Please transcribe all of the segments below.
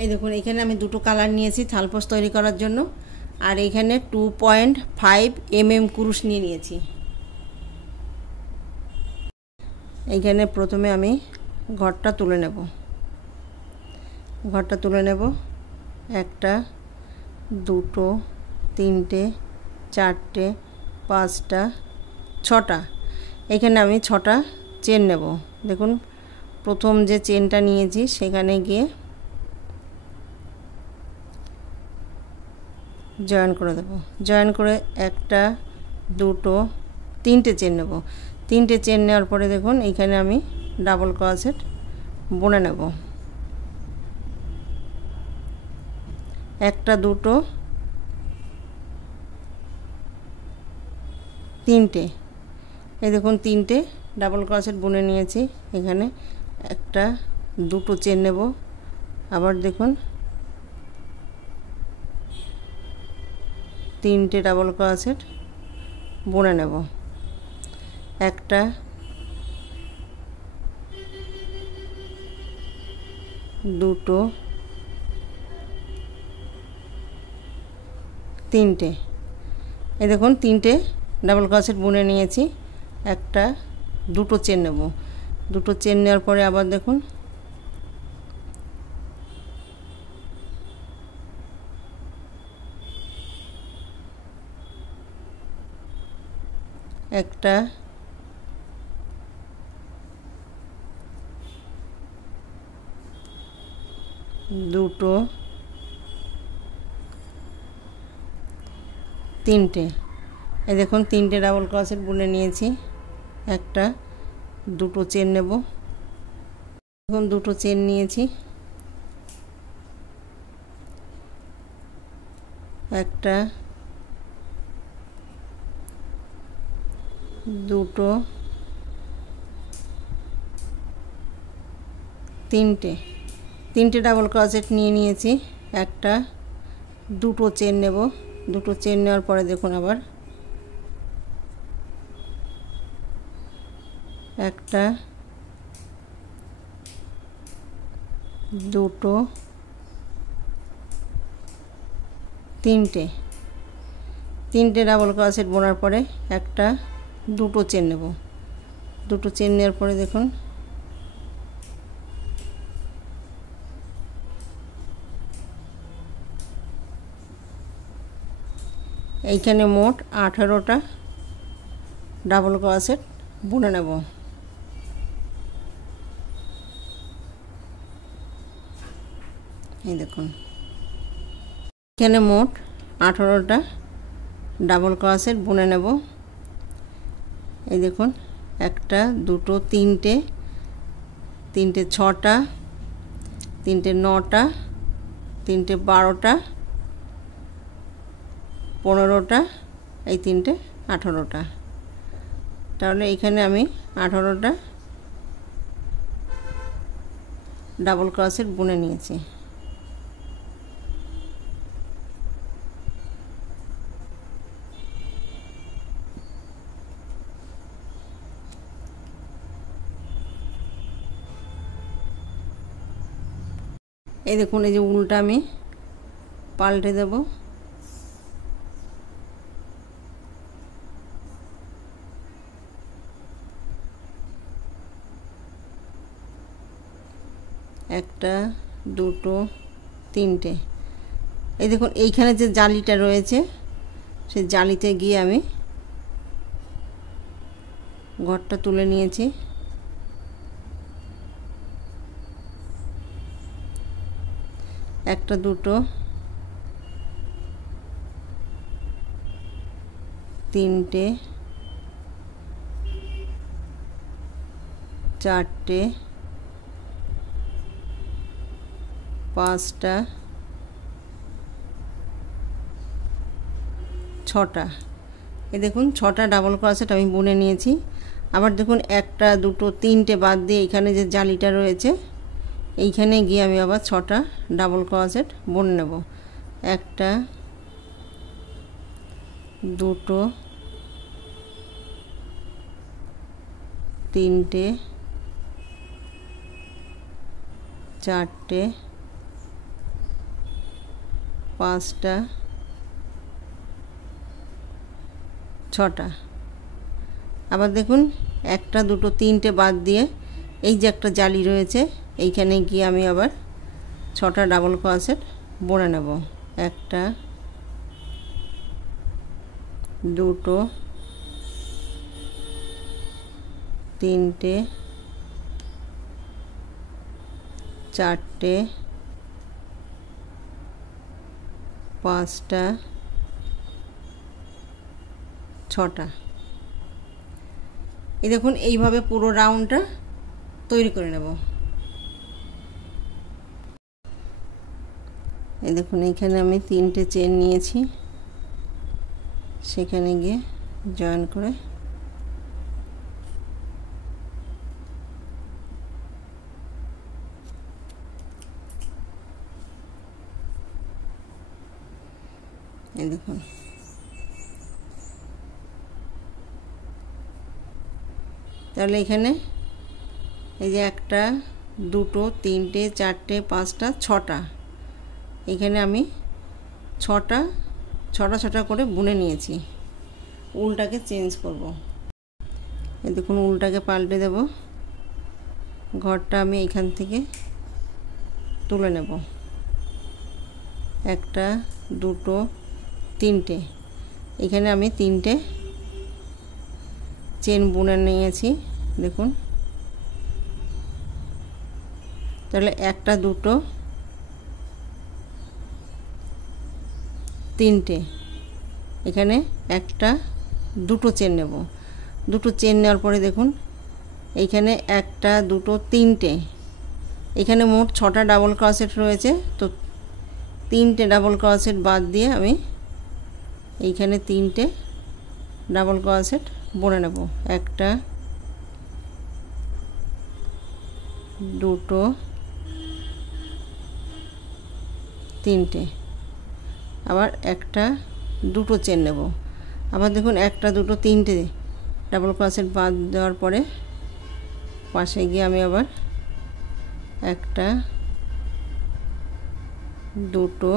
এই দেখুন এখানে আমি দুটো কালার নিয়েছি থালপোস তৈরি করার জন্য, আর এখানে 2.5 mm কুরুশ নিয়েছি। এইখানে প্রথমে আমি ঘরটা তুলে নেব। একটা, দুটো, তিনটে, চারটে, পাঁচটা, ছটা। এখানে আমি 6টা চেন নেব। দেখুন প্রথম যে চেনটা নিয়েছি সেখানে গিয়ে জয়েন করে দেব। জয়েন করে একটা, দুটো, তিনটে চেন নেব। তিনটে চেন নেওয়ার পরে দেখুন এইখানে আমি ডাবল ক্রোশেট বুনে নেব। একটা, দুটো, তিনটে। এই দেখুন তিনটে ডাবল ক্রোশেট বুনে নিয়েছি। এখানে একটা, দুটো চেন নেব। আবার দেখুন তিনটে ডাবল ক্রোশেট বুনে নেব। একটা, দুটো, তিনটে। এই দেখুন তিনটে ডাবল ক্রোশেট বুনে নিয়েছি। একটা, দুটো চেন নেব। দুটো চেন নেওয়ার পরে আবার দেখুন একটা, দুটো, তিনটে। এই দেখুন তিনটে ডাবল ক্রোশেট বুনে নিয়েছি। একটা, দুটো চেন নেব। এখন দুটো চেন নিয়েছি। একটা, দুটো, তিনটে। তিনটে ডাবল ক্রোশেট নিয়েছি। একটা, দুটো চেন নেব। দুটো চেন নেওয়ার পরে দেখুন আবার একটা, দুটো, তিনটে। তিনটে ডাবল ক্রোশেট বোনার পরে একটা, দুটো চেন নেব। দুটো চেন নেওয়ার পরে দেখুন এইখানে মোট 18টা ডাবল ক্রোশেট বুনে নেব। এই দেখুন এখানে মোট 18টা ডাবল ক্রোশেট বুনে নেব। এই দেখুন একটা, দুটো, তিনটে, তিনটে 6টা, তিনটে 9টা, তিনটে 12টা, 15টা, এই তিনটে 18টা। তাহলে এখানে আমি 18টা ডাবল ক্রোশেট বুনে নিয়েছি। এই দেখুন এই যে উলটা আমি পাল্টে দেব। একটা, দুটো, তিনটে। এই দেখুন এইখানে যে জালিটা রয়েছে সেই জালিতে গিয়ে আমি ঘরটা তুলে নিয়েছি। একটা, দুটো, তিনটে, চারটে, পাঁচটা, 6টা। এই দেখুন 6টা ডাবল ক্রোশেট আমি বুনে নিয়েছি। আবার দেখুন একটা, দুটো, তিনটে বাদ দিয়ে এখানে যে জালিটা রয়েছে এইখানে গিয়ে আমি আবার 6টা ডাবল ক্রোশেট বুনে নেব। একটা, দুটো, তিনটে, চারটে, 5টা 6টা। আবার দেখুন 1টা 2টো 3টে বাদ দিয়ে এই যে একটা জালি রয়েছে এইখানে গিয়ে আমি আবার 6টা ডাবল ক্রোশেট বুনে নেব। 1টা 2টো 3টে 4টে 5টা 6টা। এই দেখুন এইভাবে পুরো রাউন্ডটা তৈরি করে নেব। এই দেখুন এখানে আমি 3টে চেন নিয়েছি, সেখানে গিয়ে জয়েন করে এই দেখুন তাহলে এখানে এই যে 1টা 2টো 3টে 4টে 5টা 6টা, এখানে আমি 6টা করে বুনে নিয়েছি। উলটাকে চেঞ্জ করব। এই দেখুন উলটাকে পাল্টে দেব। ঘরটা আমি এখান থেকে তুলে নেব। 1টা 2টো 3টে, এখানে আমি 3টে চেন বুনে নিয়েছি। দেখুন তাহলে 1টা 2টো 3টে, এখানে 1টা 2টো চেন নেব। 2টো চেন নেওয়ার পরে দেখুন এইখানে 1টা 2টো 3টে, এখানে মোট 6টা ডাবল ক্রোশেট রয়েছে, তো 3টে ডাবল ক্রোশেট বাদ দিয়ে আমি এইখানে 3টে ডাবল ক্রোশেট বুনে নেব। 1টা 2টো 3টে, আবার 1টা 2টো চেন নেব। আবার দেখুন 1টা 2টো 3টে ডাবল ক্রোশেট বাদ দেওয়ার পরে পাশে গিয়ে আমি আবার 1টা 2টো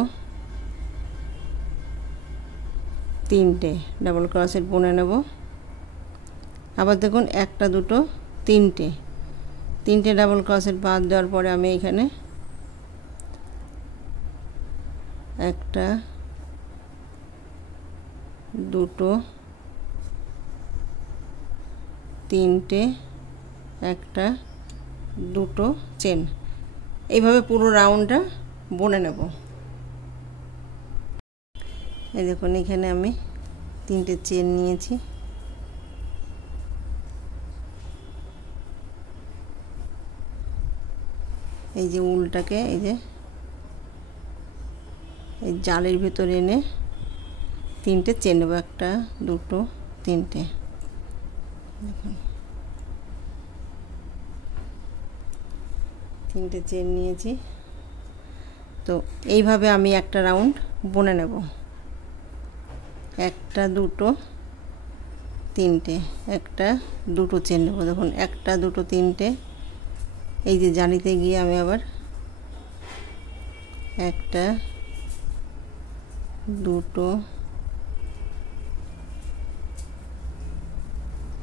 3টে ডাবল ক্রোশেট বুনে নেব। আবার দেখুন 1টা 2টো 3টে ডাবল ক্রোশেট বাদ দেওয়ার পরে আমি এখানে 1টা 2টো 3টে 1টা 2টো চেন, এইভাবে পুরো রাউন্ডটা বুনে নেব। এই দেখুন এখানে আমি 3টে চেন নিয়েছি, এই যে উলটাকে এই যে এই জালের ভিতরে এনে 3টে চেন নেব। 1টা 2টো 3টে, দেখুন 3টে চেন নিয়েছি। তো এইভাবে আমি একটা রাউন্ড বুনে নেব। 1টা 2টো 3টে, 1টা 2টো চেন নেব। দেখুন 1টা 2টো 3টে, এই যে জালিতে গিয়ে আমি আবার 1টা 2টো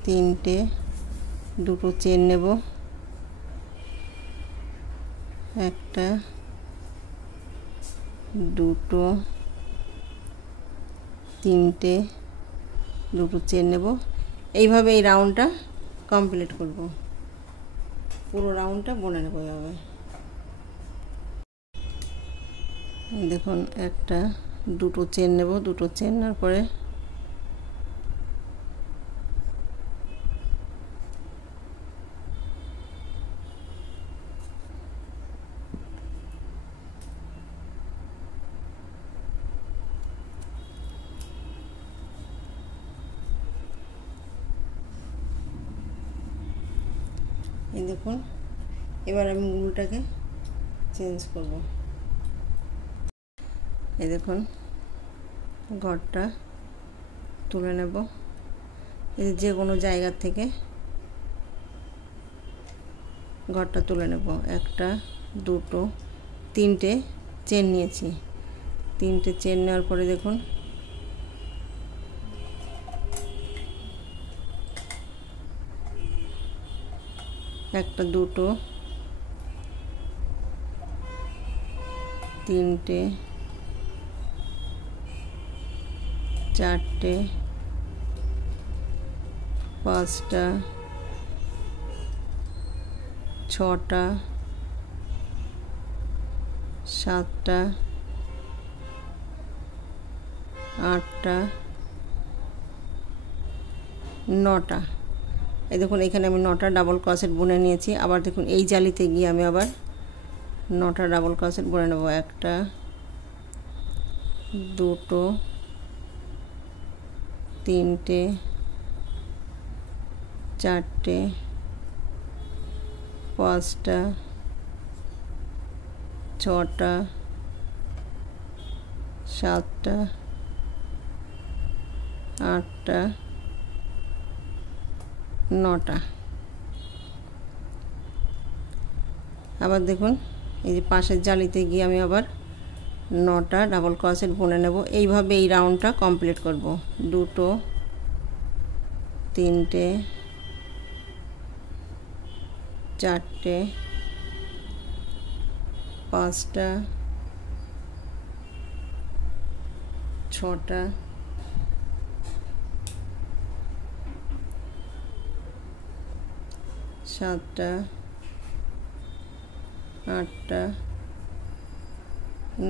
3টে 2টো চেন নেব। 1টা 2টো 3টে 2টো চেন নেব। এইভাবে এই রাউন্ডটা কমপ্লিট করব। পুরো রাউন্ডটা বুনে নেব এইভাবে। দেখুন 1টা 2টো চেন নেব। 2টো চেন নেওয়ার পরে এই দেখুন এবার আমি উলটাকে চেঞ্জ করব। এই দেখুন ঘরটা তুলে নেব। এই যে কোনো জায়গা থেকে ঘরটা তুলে নেব। 1টা 2টো 3টে চেন নিয়েছি, তিনটে চেন নেওয়ার পরে দেখুন একটা দুটো তিনটে চারটে পাঁচটা ছটা সাতটা আটটা নটা। এই দেখুন এখানে আমি 9টা ডাবল ক্রোশেট বুনে নিয়েছি। আবার দেখুন এই জালিতে গিয়ে আমি আবার 9টা ডাবল ক্রোশেট বুনে নেব। একটা দুটো তিনটে চারটে পাঁচটা ছটা সাতটা আটটা নটা। আবার দেখুন এই যে পাশের জালিতে গিয়ে আমি আবার 9টা ডাবল ক্রোশেট বুনে নেব। এইভাবে এই রাউন্ডটা কমপ্লিট করব। দুটো তিনটে চারটে পাঁচটা ছটা সাতটা আটটা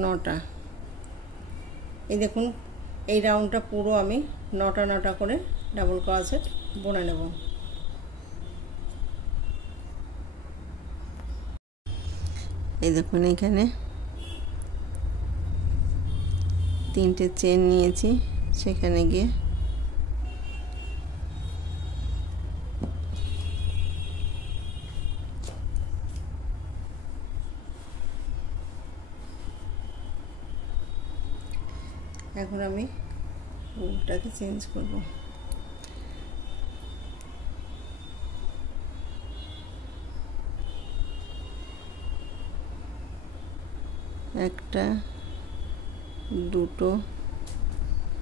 নটা। এই দেখুন এই রাউন্ডটা পুরো আমি 9টা করে ডাবল ক্রোশেট বুনে নেব। এই দেখুন এখানে তিনটে চেন নিয়েছি, সেখানে গিয়ে এখন আমি উলটাকে চেঞ্জ করব। একটা দুটো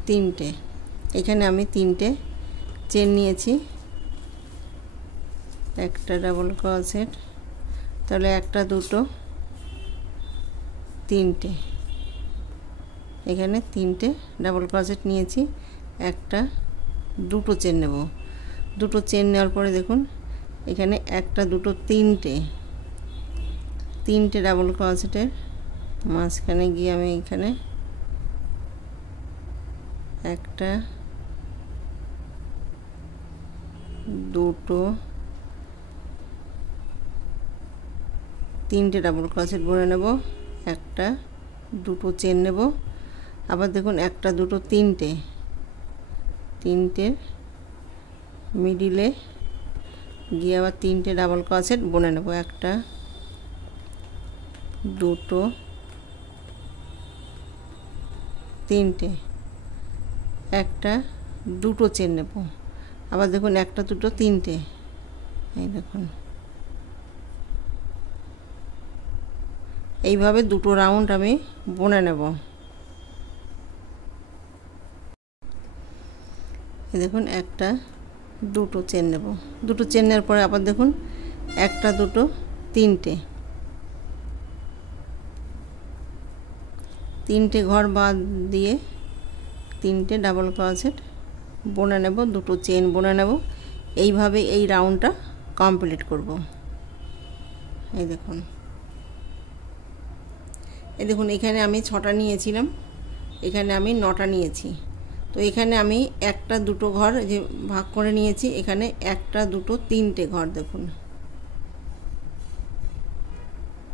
তিনটে, এখানে আমি তিনটে চেন নিয়েছি, একটা ডাবল ক্রোশেট, তাহলে একটা দুটো তিনটে, এখানে তিনটে ডাবল ক্রোশেট নিয়েছি, একটা দুটো চেন নেব। দুটো চেন নেওয়ার পরে দেখুন এখানে একটা দুটো তিনটে ডাবল ক্রোশেটের মাঝখানে গিয়ে আমি এখানে একটা দুটো তিনটে ডাবল ক্রোশেট বুনে নেব, একটা দুটো চেন নেব। আবার দেখুন একটা দুটো তিনটের মিডিলে গিয়ে আবার তিনটে ডাবল ক্রোশেট বুনে নেব, একটা দুটো তিনটে, একটা দুটো চেন নেব। আবার দেখুন একটা দুটো তিনটে, এই দেখুন এইভাবে দুটো রাউন্ড আমি বুনে নেব। এই দেখুন একটা দুটো চেন নেব, দুটো চেন নেওয়ার পরে আবার দেখুন একটা দুটো তিনটে ঘর বাদ দিয়ে তিনটে ডাবল ক্রোশেট বুনে নেব, দুটো চেন বুনে নেব। এইভাবে এই রাউন্ডটা কমপ্লিট করব। এই দেখুন এখানে আমি 6টা নিয়েছিলাম, এখানে আমি 9টা নিয়েছি। তো এখানে আমি একটা দুটো ঘর যে ভাগ করে নিয়েছি, এখানে একটা দুটো তিনটে ঘর দেখুন।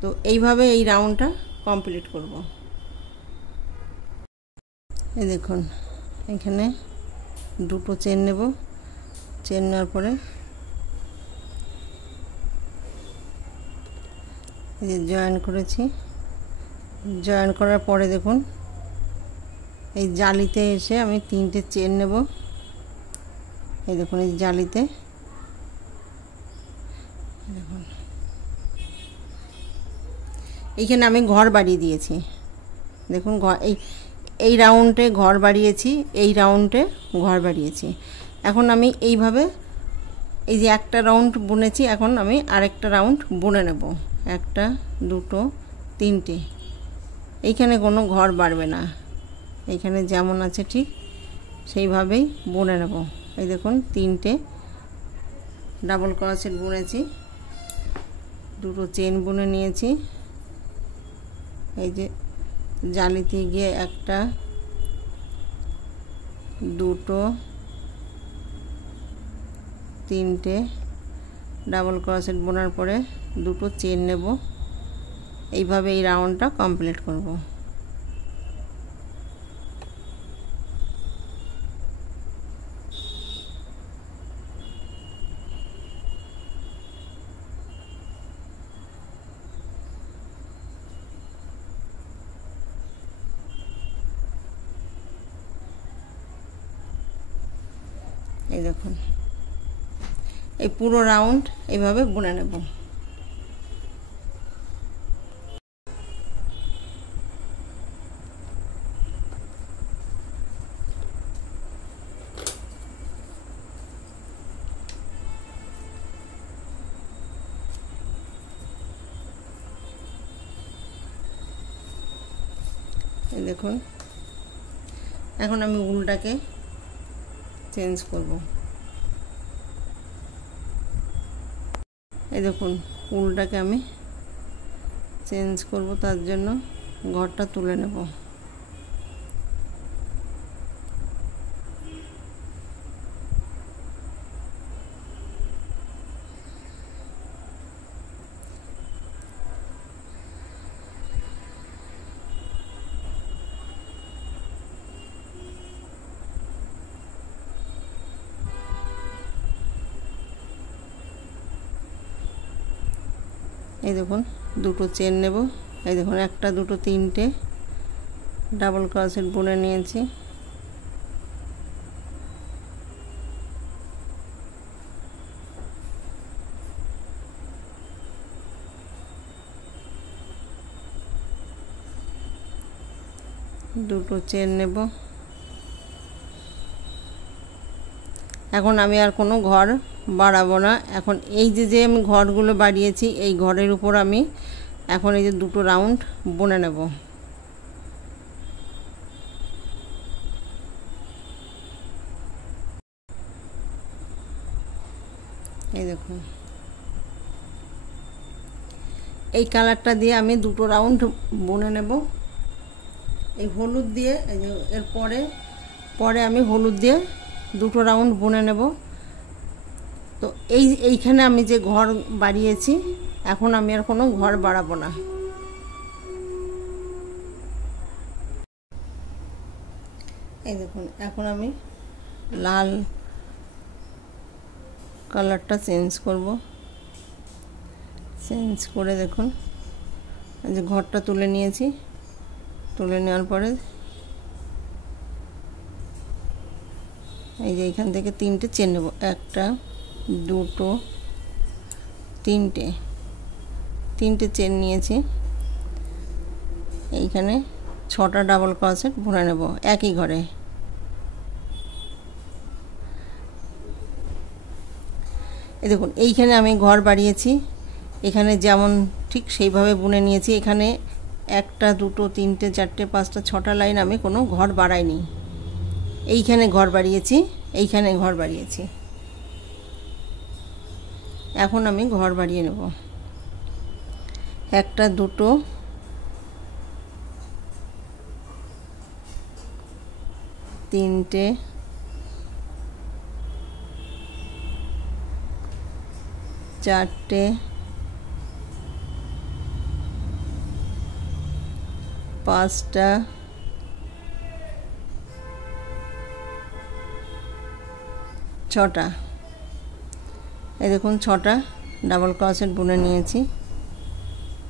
তো এইভাবে এই রাউন্ডটা কমপ্লিট করব। এই দেখুন এখানে দুটো চেন নেব, চেন নেওয়ার পরে এই যে জয়েন করেছি, জয়েন করার পরে দেখুন এই জালিতে এসে আমি তিনটে চেন নেব। এই দেখুন এই জালিতে দেখুন এইখানে আমি ঘর বাড়িয়ে দিয়েছি, দেখুন এই রাউন্ডে ঘর বাড়িয়েছি, এই রাউন্ডে ঘর বাড়িয়েছি। এখন আমি এইভাবে এই যে একটা রাউন্ড বুনেছি, এখন আমি আরেকটা রাউন্ড বুনে নেব। একটা, দুটো, তিনটে। এইখানে কোনো ঘর বাড়বে না, এইখানে যেমন আছে ঠিক সেইভাবেই বুনে নেব। এই দেখুন তিনটে ডাবল ক্রোশেট বুনেছি, দুটো চেন বুনে নিয়েছি। এই যে জালিতে গিয়ে একটা, দুটো, তিনটে ডাবল ক্রোশেট বোনার পরে দুটো চেন নেব। এইভাবে এই রাউন্ডটা কমপ্লিট করব। এই দেখুন এই পুরো রাউন্ড এইভাবে বুনে নেব। এই দেখুন এখন আমি উলটাকে চেঞ্জ করব। এই দেখুন উলটাকে আমি চেঞ্জ করব, তার জন্য ঘরটা তুলে নেব। এই দেখুন দুটো চেন নেব। এই দেখুন একটা, দুটো, তিনটে ডাবল ক্রোশেট বুনে নিয়েছি। দুটো চেন নেব। এখন আমি আর কোনো ঘর বাড়াবো না। এখন এই যে আমি ঘরগুলো বাড়িয়েছি, এই ঘরের উপর আমি এখন এই যে দুটো রাউন্ড বুনে নেব। এই দেখুন এই কালারটা দিয়ে আমি দুটো রাউন্ড বুনে নেব। এই হলুদ দিয়ে এই যে এর পরে আমি হলুদ দিয়ে দুটো রাউন্ড বুনে নেব। তো এইখানে আমি যে ঘর বাড়িয়েছি, এখন আমি আর কোনো ঘর বাড়াবো না। এই দেখুন এখন আমি লাল কালারটা চেঞ্জ করব। চেঞ্জ করে দেখুন এই যে ঘরটা তুলে নিয়েছি। তুলে নেওয়ার পরে এই যে এখান থেকে তিনটে চেন নেব। একটা, দুটো, তিনটে চেন নিয়েছি। এইখানে 6টা ডাবল ক্রোশেট বুনে নেব একই ঘরে। এই দেখুন এইখানে আমি ঘর বাড়িয়েছি, এখানে যেমন ঠিক সেইভাবে বুনে নিয়েছি। এখানে একটা, দুটো, তিনটে, চারটে, পাঁচটা, 6টা লাইন আমি কোনো ঘর বাড়াইনি। এইখানে ঘর বাড়িয়েছি, এইখানে ঘর বাড়িয়েছি। এখন আমি ঘর বাড়িয়ে নেব। একটা, দুটো, তিনটে, চারটে, পাঁচটা, ছটা। এই দেখুন 6টা ডাবল ক্রোশেট বুনে নিয়েছি।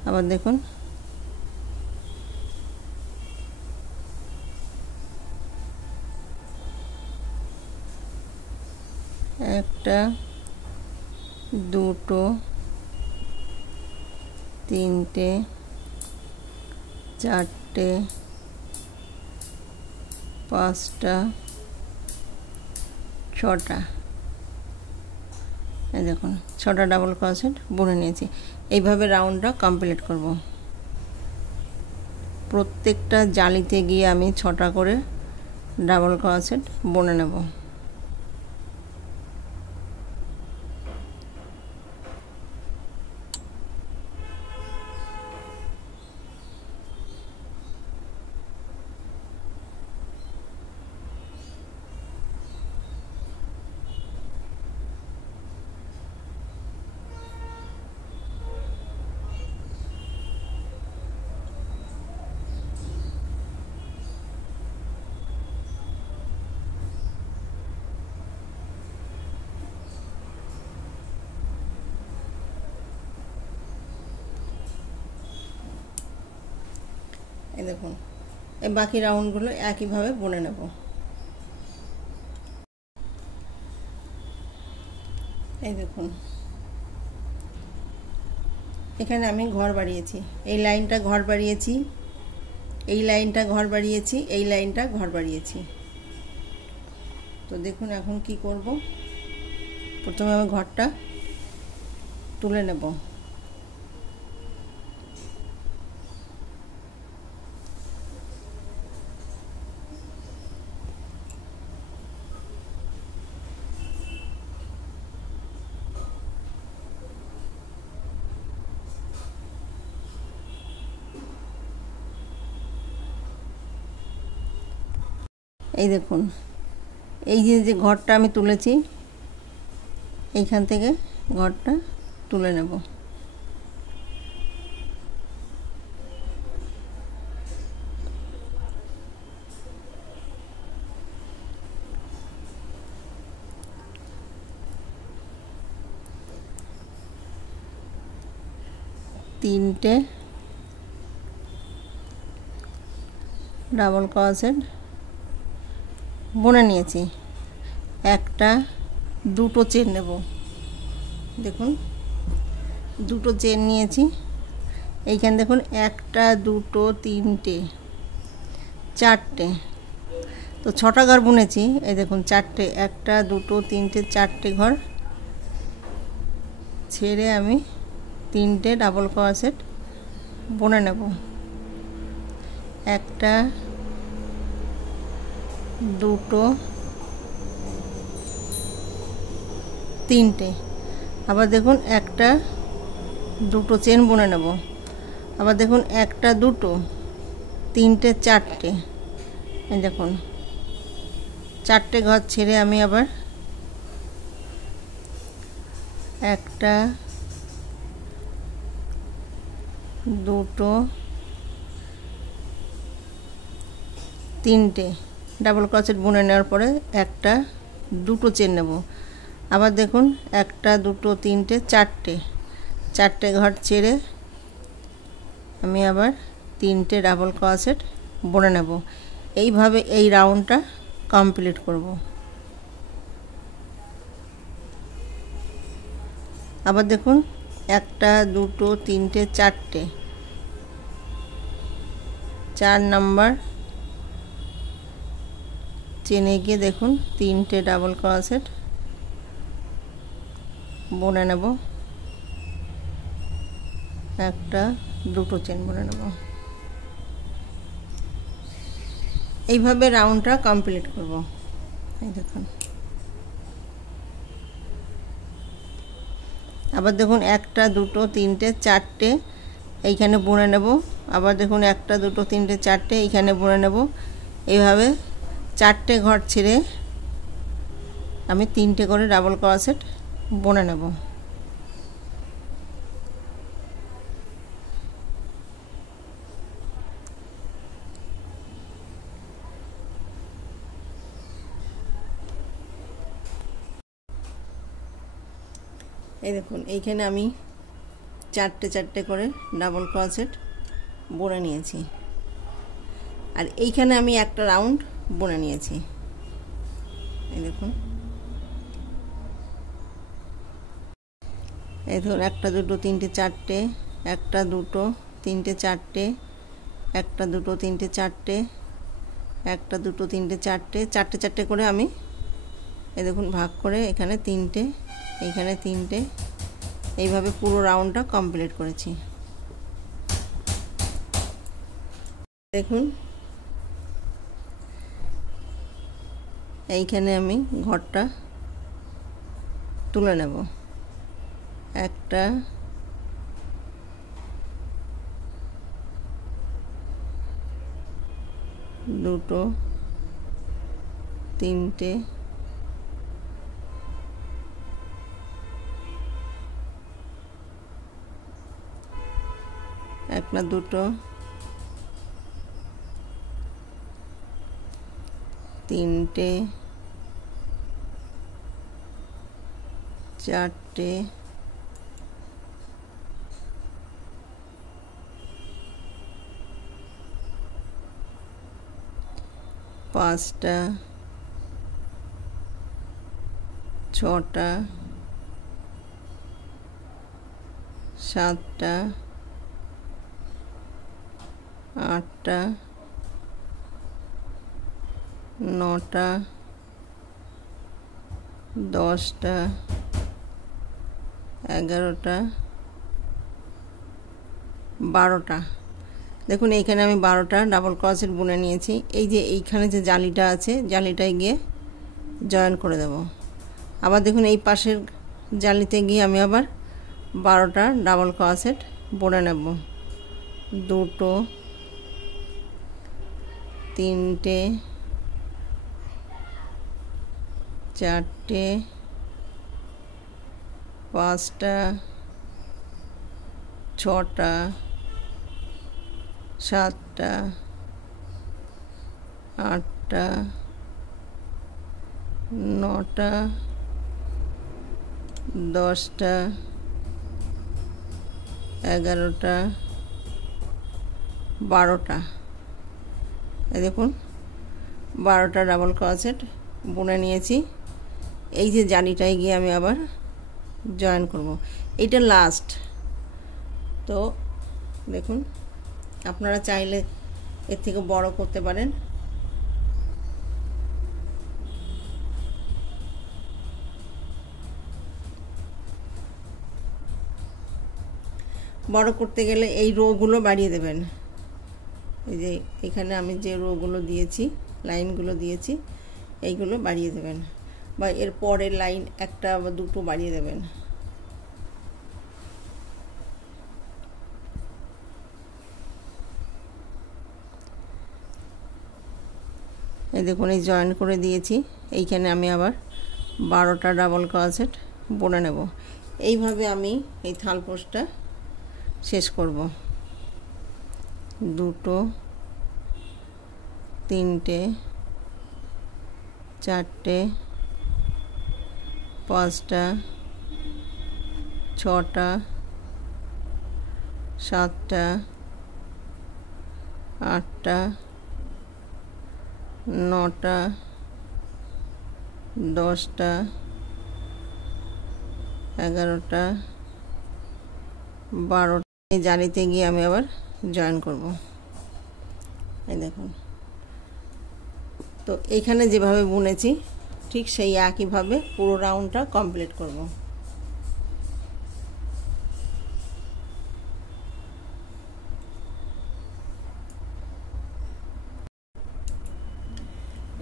আবার দেখুন একটা, দুটো, তিনটে, চারটে, 5টা 6টা, এই দেখুন 6টা ডাবল ক্রোশেট বুনে নিয়েছি। এইভাবে রাউন্ডটা কমপ্লিট করব। প্রত্যেকটা জালিতে গিয়ে আমি 6টা করে ডাবল ক্রোশেট বুনে নেব। এই দেখুন এই বাকি রাউন্ডগুলো একইভাবে বুনে নেব। এই দেখুন এখানে আমি ঘর বাড়িয়েছি, এই লাইনটা ঘর বাড়িয়েছি, এই লাইনটা ঘর বাড়িয়েছি, এই লাইনটা ঘর বাড়িয়েছি। তো দেখুন এখন কি করব, প্রথমে আমি ঘরটা তুলে নেব। এই দেখুন এই যে ঘরটা আমি তুলেছি, এইখান থেকে ঘরটা তুলে নেব। তিনটে ডাবল ক্রোশেট বুনে নিয়েছি। একটা দুটো চেন নেব, দেখুন দুটো চেন নিয়েছি। এইখানে দেখুন একটা দুটো তিনটে চারটে, তো 6টা ঘর বুনেছি। এই দেখুন চারটে, একটা দুটো তিনটে চারটে ঘর ছেড়ে আমি তিনটে ডাবল ক্রোশেট বুনে নেব। একটা দুটো তিনটে, আবার দেখুন একটা দুটো চেন বুনে নেব। আবার দেখুন একটা দুটো তিনটে চারটে, এই দেখুন চারটে ঘর ছেড়ে আমি আবার একটা দুটো তিনটে ডাবল ক্রোশেট বুনে নেওয়ার পরে একটা দুটো চেন নেব। আবার দেখুন একটা দুটো তিনটে চারটে, চারটে ঘর ছেড়ে আমি আবার তিনটে ডাবল ক্রোশেট বুনে নেব। এইভাবে এই রাউন্ডটা কমপ্লিট করব। আবার দেখুন একটা দুটো তিনটে চারটে, 4 নাম্বার চেনে গিয়ে দেখুন তিনটে ডাবল ক্রোশেট বুনে নেব। একটা দুটো চেন বুনে নেব। এইভাবে রাউন্ডটা কমপ্লিট করব। এই দেখুন আবার দেখুন একটা দুটো তিনটে চারটে এইখানে বুনে নেব। আবার দেখুন একটা দুটো তিনটে চারটে এইখানে বুনে নেব। এইভাবে চারটে ঘর ছেড়ে আমি তিনটে করে ডাবল ক্রোশেট বুনে নেব। এই দেখুন এইখানে আমি চারটে চারটে করে ডাবল ক্রোশেট বুনে নিয়েছি, আর এইখানে আমি একটা রাউন্ড বুনে নিয়েছি। এই দেখুন এই ধরুন একটা দুটো তিনটে চারটে, একটা দুটো তিনটে চারটে, একটা দুটো তিনটে চারটে, একটা দুটো তিনটে চারটে চারটে চারটে করে আমি এই দেখুন ভাগ করে এখানে তিনটে, এইখানে তিনটে, এইভাবে পুরো রাউন্ডটা কমপ্লিট করেছি। দেখুন এইখানে আমি ঘরটা তুলে নেব। একটা দুটো তিনটে একটা দুটো তিনটে চারটে পাঁচটা ছটা সাতটা আটটা নটা দশটা এগারোটা বারোটা। দেখুন এইখানে আমি 12টা ডাবল ক্রোশেট বুনে নিয়েছি। এই যে এইখানে যে জালিটা আছে জালিটায় গিয়ে জয়েন করে দেব। আবার দেখুন এই পাশের জালিতে গিয়ে আমি আবার 12টা ডাবল ক্রোশেট বুনে নেব। দুটো তিনটে চারটে পাঁচটা ছটা সাতটা আটটা নটা দশটা এগারোটা বারোটা। এই দেখুন 12টা ডাবল ক্রোশেট বুনে নিয়েছি। এই যে জালিটায় গিয়ে আমি আবার জয়েন করব। এইটা লাস্ট। তো দেখুন আপনারা চাইলে এর থেকে বড় করতে পারেন। বড় করতে গেলে এই রোগুলো বাড়িয়ে দেবেন। এই যে এখানে আমি যে রোগুলো দিয়েছি, লাইনগুলো দিয়েছি, এইগুলো বাড়িয়ে দেবেন, বা এর পরের লাইন একটা বা দুটো বাড়িয়ে দেবেন। এই দেখুন এই জয়েন করে দিয়েছি। এইখানে আমি আবার 12টা ডাবল ক্রোশেট বুনে নেব। এইভাবে আমি এই থালপোষটা শেষ করব। দুটো তিনটে চারটে পাঁচটা ছটা সাতটা আটটা নটা দশটা এগারোটা বারোটা। এই জালিতে গিয়ে আমি আবার জয়েন করব। এই দেখুন, তো এইখানে যেভাবে বুনেছি ঠিক সেই একইভাবে পুরো রাউন্ডটা কমপ্লিট করব।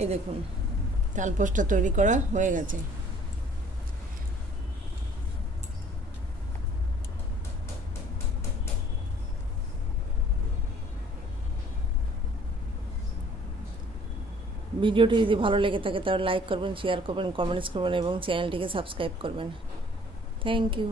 এই দেখুন থালপোষটা তৈরি করা হয়ে গেছে। ভিডিওটি যদি ভালো লেগে থাকে তাহলে লাইক করবেন, শেয়ার করবেন, কমেন্টস করবেন এবং চ্যানেলটিকে সাবস্ক্রাইব করবেন। Thank you.